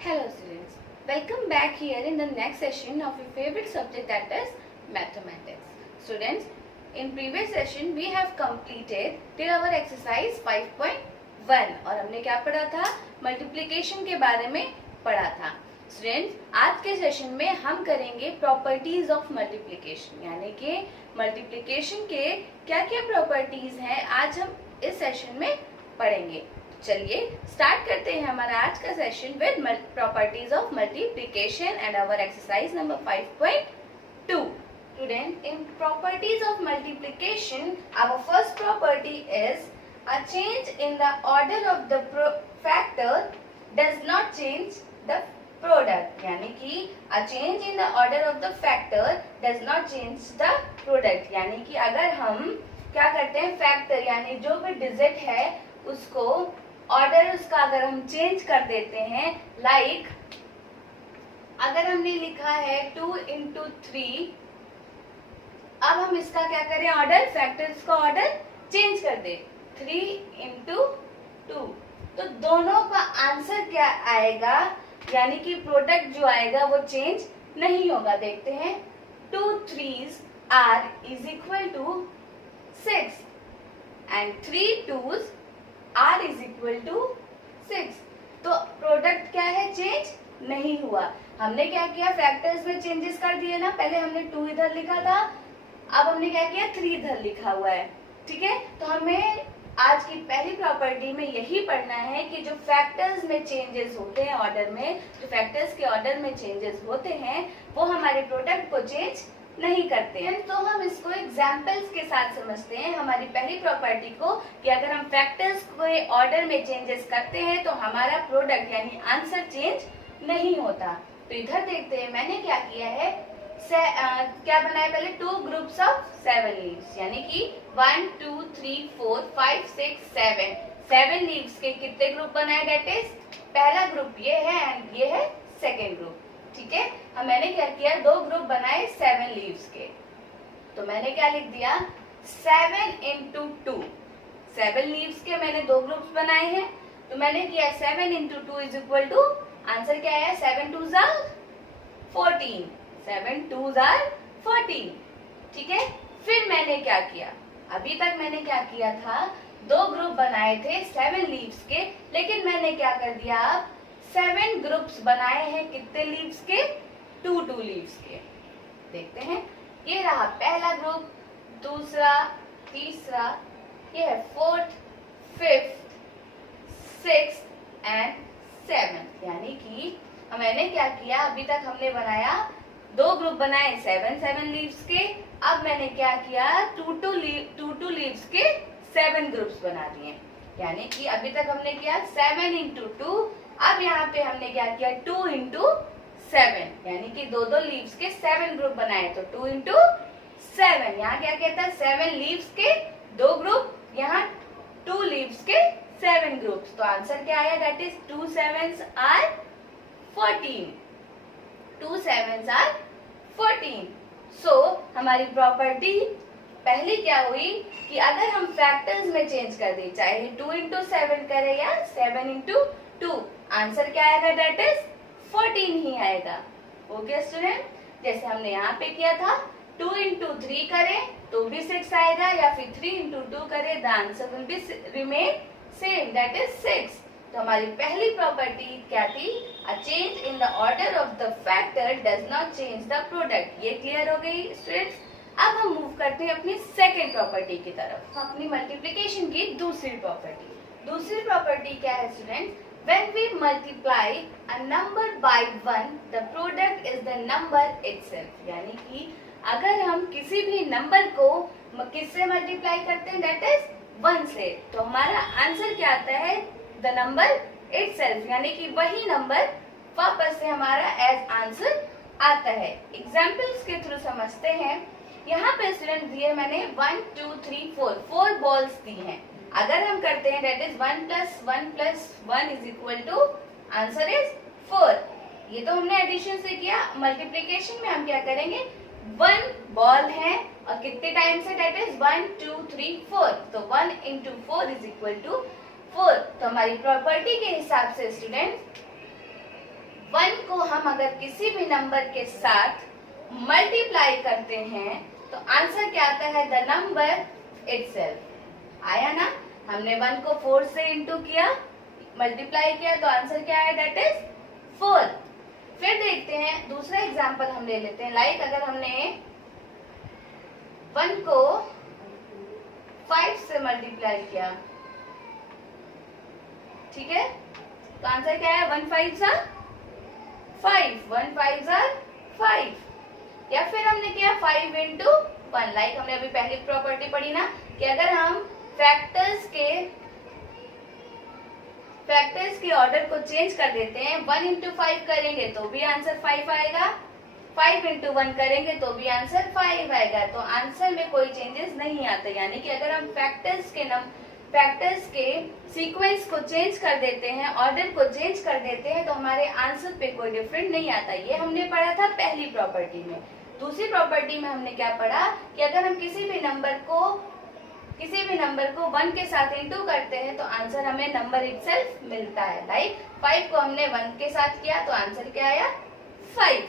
Hello students, welcome back here in the next session of your favorite subject, that is mathematics. Students, in previous session we have completed till our exercise 5.1 और हमने क्या पढ़ा था, multiplication के बारे में पढ़ा था. स्टूडेंट्स, आज के सेशन में हम करेंगे प्रॉपर्टीज ऑफ मल्टीप्लिकेशन, यानी कि मल्टीप्लिकेशन के क्या क्या प्रॉपर्टीज हैं आज हम इस सेशन में पढ़ेंगे. चलिए स्टार्ट करते हैं हमारा आज का session with properties of multiplication and our exercise number 5.2. Student, in properties of multiplication our first property is a change in the order of the factor does not change the product, यानी कि a change in the order of the factor does not change the product, यानी कि अगर हम क्या करते हैं, factor यानी जो भी डिजिट है उसको ऑर्डर उसका अगर हम चेंज कर देते हैं, लाइक अगर हमने लिखा है 2 into 3, अब हम इसका क्या करें, ऑर्डर फैक्टर्स का ऑर्डर चेंज कर दे 3 into 2, तो दोनों का आंसर क्या आएगा, यानी कि प्रोडक्ट जो आएगा वो चेंज नहीं होगा. देखते हैं 2 3s are is equal to 6 and 3 2s R is equal to 6. तो प्रोडक्ट क्या है, चेंज नहीं हुआ. हमने क्या किया, फैक्टर्स में चेंजेस कर दिए ना, पहले हमने 2 इधर लिखा था, अब हमने क्या किया 3 इधर लिखा हुआ है. ठीक है, तो हमें आज की पहली प्रॉपर्टी में यही पढ़ना है कि जो फैक्टर्स में चेंजेस होते हैं ऑर्डर में, जो फैक्टर्स के ऑर्डर में चेंजेस होते हैं वो हमारे प्रोडक्ट को चेंज नहीं करते हैं. तो हम इसको एग्जाम्पल्स के साथ समझते हैं हमारी पहली प्रॉपर्टी को, कि अगर हम फैक्टर्स के ऑर्डर में चेंजेस करते हैं तो हमारा प्रोडक्ट यानी आंसर चेंज नहीं होता. तो इधर देखते हैं मैंने क्या किया है, क्या बनाया, पहले 2 ग्रुप्स ऑफ 7 लीव्स, यानी कि 1 2 3 4 5 6 7 लीव्स के कितने ग्रुप बनाए, डेट इज पहला ग्रुप ये है एंड ये है सेकेंड ग्रुप. ठीक है, अब मैंने क्या किया, 2 ग्रुप बनाए 7 लीव्स के, तो मैंने क्या लिख दिया 7 into 2. 7 लीव्स के मैंने 2 ग्रुप्स बनाए हैं, तो मैंने किया 7 into 2 is equal to, answer क्या है 7 2s are 14. 7 2s are 14. ठीक है, फिर मैंने क्या किया, अभी तक मैंने क्या किया था, 2 ग्रुप बनाए थे 7 लीव्स के, लेकिन मैंने क्या कर दिया, 7 ग्रुप्स बनाए हैं कितने लीव्स के, 2 लीव्स के. देखते हैं, ये रहा पहला ग्रुप, दूसरा, तीसरा, ये है 4th 5th 6th and 7th, यानी कि मैंने क्या किया, अभी तक हमने बनाया 2 ग्रुप बनाए 7 लीव्स के, अब मैंने क्या किया 2 लीव्स के 7 ग्रुप्स बना दिए, यानी कि अभी तक हमने किया 7 into 2, अब यहाँ पे हमने क्या किया 2 into 7, यानी कि 2 लीव्स के 7 ग्रुप बनाए, तो 2 into 7, यहाँ क्या कहता है 7 लीव्स के 2 ग्रुप, यहाँ 2 लीव्स के 7 ग्रुप्स, तो आंसर क्या आया, that is 2 7s are 14. 2 7s are 14. सो हमारी प्रॉपर्टी पहली क्या हुई कि अगर हम फैक्टर्स में चेंज कर दे, चाहे 2 into 7 करें या 7 into 2, आंसर क्या आएगा, दैट इज 14 ही आएगा. ओके स्टूडेंट, जैसे हमने यहाँ पे किया था 2 into 3 करें तो भी 6 आएगा, या फिर 3 into 2 करें, the answer will be remain same, that is 6. तो हमारी पहली प्रॉपर्टी क्या थी, अ change in the order of the factor does not change the product. ये क्लियर हो गई स्टूडेंट्स. अब हम मूव करते हैं अपनी सेकेंड प्रॉपर्टी की तरफ, अपनी मल्टीप्लिकेशन की दूसरी प्रॉपर्टी. दूसरी प्रॉपर्टी क्या है students, when we multiply a number by 1 the product is the number itself, यानी कि अगर हम किसी भी नंबर को किससे मल्टीप्लाई करते हैं, दैट इज 1 से, तो हमारा आंसर क्या आता है, द नंबर itself, यानी कि वही नंबर वापस से हमारा एज आंसर आता है. एग्जाम्पल्स के थ्रू समझते हैं. यहाँ पे स्टूडेंट दिए मैंने 1 2 3 4 बॉल्स दी हैं. अगर हम करते हैं that is 1 + 1 + 1 is equal to, answer is 4. ये तो हमने एडिशन से किया. मल्टीप्लिकेशन में हम क्या करेंगे, 1 बॉल है और कितने टाइम्स है, दैट इज 1 2 3 4, तो 1 into 4 इज इक्वल टू 4. तो हमारी प्रॉपर्टी के हिसाब से स्टूडेंट 1 को हम अगर किसी भी नंबर के साथ मल्टीप्लाई करते हैं तो आंसर क्या आता है? The number itself. आया ना? हमने 1 को 4 से इंटू किया, मल्टीप्लाई किया, तो आंसर क्या है? That is 4। फिर देखते हैं दूसरा एग्जांपल हम ले लेते हैं। लाइक अगर हमने 1 को 5 से मल्टीप्लाई किया, ठीक है, तो आंसर क्या है? 1 5 सा 5, 1 5 सा 5। या फिर हमने किया 5 इंटू 1। लाइक हमने अभी पहली प्रॉपर्टी पढ़ी ना कि अगर हम फैक्टर्स के ऑर्डर को चेंज कर देते हैं, 1 इंटू 5 करेंगे तो भी आंसर 5 आएगा, 5 इंटू 1 करेंगे तो भी आंसर 5 आएगा। तो आंसर में कोई चेंजेस नहीं आता। यानी कि अगर हम फैक्टर्स के सीक्वेंस को चेंज कर देते हैं, ऑर्डर को चेंज कर देते हैं, तो हमारे आंसर पे कोई डिफरेंट नहीं आता। ये हमने पढ़ा था पहली प्रॉपर्टी में। दूसरी प्रॉपर्टी में हमने क्या पढ़ा कि अगर हम किसी भी नंबर को 1 के साथ इंटू करते हैं तो आंसर हमें नंबर इटसेल्फ मिलता है। लाइक 5 को हमने 1 के साथ किया तो आंसर क्या आया? 5।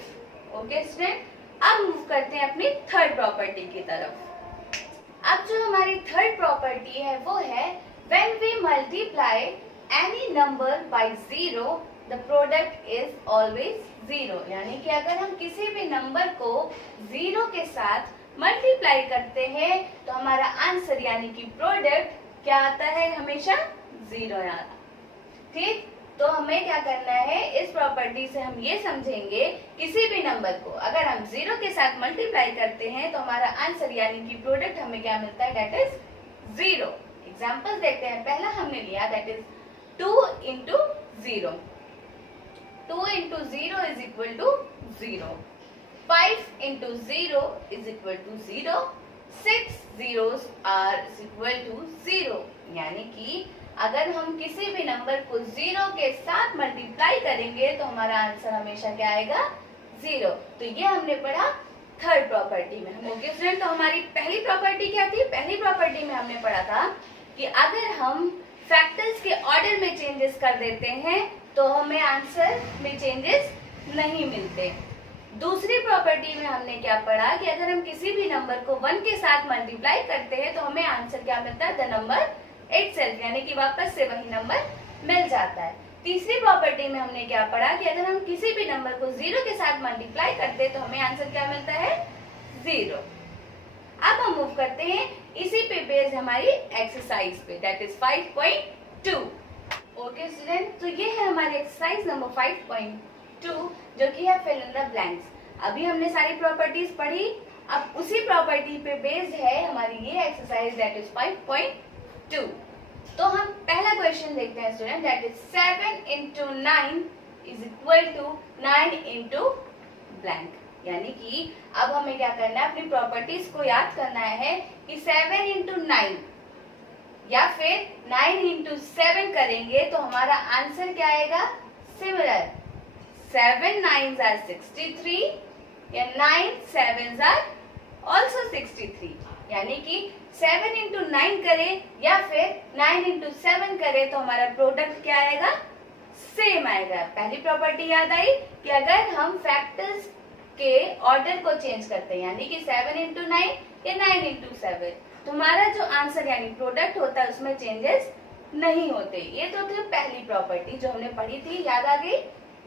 ओके स्टूडेंट, अब मूव करते हैं अपनी थर्ड प्रॉपर्टी की तरफ। अब जो हमारी थर्ड प्रॉपर्टी है वो है when we multiply any number by 0 the product is always 0। यानी कि अगर हम किसी भी नंबर को 0 के साथ मल्टीप्लाई करते हैं तो हमारा आंसर यानी कि प्रोडक्ट क्या आता है? हमेशा 0 आता। ठीक, तो हमें क्या करना है? इस प्रॉपर्टी से हम ये समझेंगे किसी भी नंबर को अगर हम 0 के साथ मल्टीप्लाई करते हैं तो हमारा आंसर यानी कि प्रोडक्ट हमें क्या मिलता है? That is 0। एग्जांपल देखते हैं। पहला हमने लिया that is 2 into 0। 2 into 0 is equal to 0। 5 into 0 is equal to 0. 6 zeros are is equal to 0. यानी कि अगर हम किसी भी नंबर को 0 के साथ मल्टीप्लाई करेंगे तो हमारा आंसर हमेशा क्या आएगा? 0। तो ये हमने पढ़ा थर्ड प्रॉपर्टी में। हम ओके स्टूडेंट, तो हमारी पहली प्रॉपर्टी क्या थी? पहली प्रॉपर्टी में हमने पढ़ा था कि अगर हम फैक्टर्स के ऑर्डर में चेंजेस कर देते हैं तो हमें आंसर में चेंजेस नहीं मिलते। दूसरी प्रॉपर्टी में हमने क्या पढ़ा कि अगर हम किसी भी नंबर को 1 के साथ मल्टीप्लाई करते हैं तो हमें आंसर क्या मिलता है? The number itself. यानी कि वापस से वही नंबर मिल जाता है। तीसरी प्रॉपर्टी में हमने क्या पढ़ा कि अगर हम किसी भी नंबर को 0 के साथ मल्टीप्लाई करते हैं तो हमें आंसर क्या मिलता है? 0। अब हम मूव करते हैं इसी पे बेस्ड हमारी एक्सरसाइज पे, दैट इज 5.2। ओके स्टूडेंट, तो ये है हमारी एक्सरसाइज नंबर 5.2 जो कि है फिल इन द ब्लैंक्स। अभी हमने सारी प्रॉपर्टीज पढ़ी, अब उसी प्रॉपर्टी पे बेस्ड है हमारी ये एक्सरसाइज दैट इज 5.2। तो हम पहला क्वेश्चन देखते हैं student, that is 7 into 9 is equal to 9 into blank. यानी कि अब हमें क्या करना है? अपनी प्रॉपर्टीज को याद करना है कि 7 इंटू 9 या फिर 9 इंटू 7 करेंगे तो हमारा आंसर क्या आएगा? सिमिलर 7 9s are 63 या 9 7s are also 63। यानी कि 7 इंटू 9 करें या फिर 9 इंटू 7 करें तो हमारा प्रोडक्ट क्या आएगा? सेम आएगा। पहली प्रॉपर्टी याद आई कि अगर हम फैक्टर्स के ऑर्डर को चेंज करते हैं यानी कि 7 इंटू 9 या 9 इंटू 7 तो हमारा जो आंसर यानी प्रोडक्ट होता है उसमें चेंजेस नहीं होते। ये तो थी पहली प्रॉपर्टी जो हमने पढ़ी थी, याद आ गई?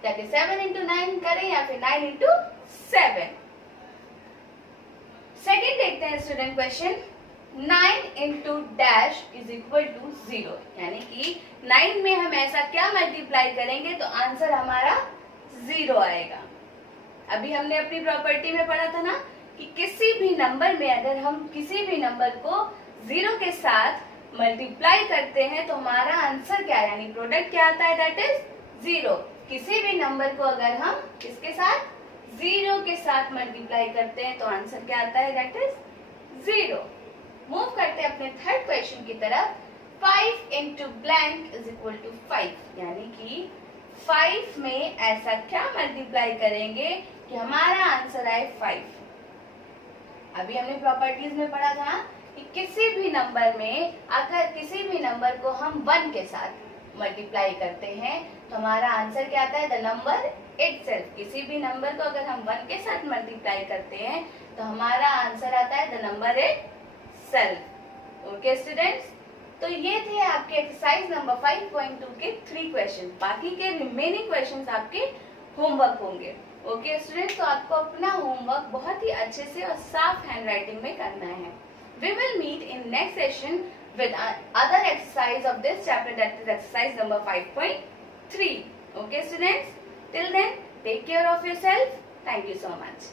दैट इज 7 इंटू 9 करें या फिर 9 इंटू 7। सेकेंड देखते हैं student question, 9 into dash is equal to 0। यानी कि 9 में हम ऐसा क्या मल्टीप्लाई करेंगे तो आंसर हमारा 0 आएगा। अभी हमने अपनी प्रॉपर्टी में पढ़ा था ना कि किसी भी नंबर में अगर हम किसी भी नंबर को 0 के साथ मल्टीप्लाई करते हैं तो हमारा आंसर क्या है? यानी प्रोडक्ट क्या आता है? That is 0। किसी भी नंबर को अगर हम किसके साथ 0 के साथ मल्टीप्लाई करते हैं तो आंसर क्या आता है? That is 0। मूव करते हैं अपने थर्ड क्वेश्चन की तरफ। 5 into blank is equal to 5। यानी कि 5 में ऐसा क्या मल्टीप्लाई करेंगे कि हमारा आंसर आए 5। अभी हमने प्रॉपर्टीज में पढ़ा था कि किसी भी नंबर में अगर किसी भी नंबर को हम 1 के साथ मल्टीप्लाई करते हैं तो हमारा आंसर क्या आता है, द नंबर इटसेल्फ। किसी भी नंबर को अगर हम 1 के साथ मल्टीप्लाई करते हैं तो हमारा आंसर आता है the number itself. Okay students, तो ये थे आपके एक्सरसाइज नंबर 5.2 के 3 क्वेश्चन। बाकी के रिमेनिंग क्वेश्चंस आपके होमवर्क होंगे। ओके स्टूडेंट्स, तो आपको अपना होमवर्क बहुत ही अच्छे से और साफ हैंडराइटिंग में करना है। We will meet in next session with other exercise of this chapter, that is exercise number 5.3. Okay students, till then take care of yourself. Thank you so much.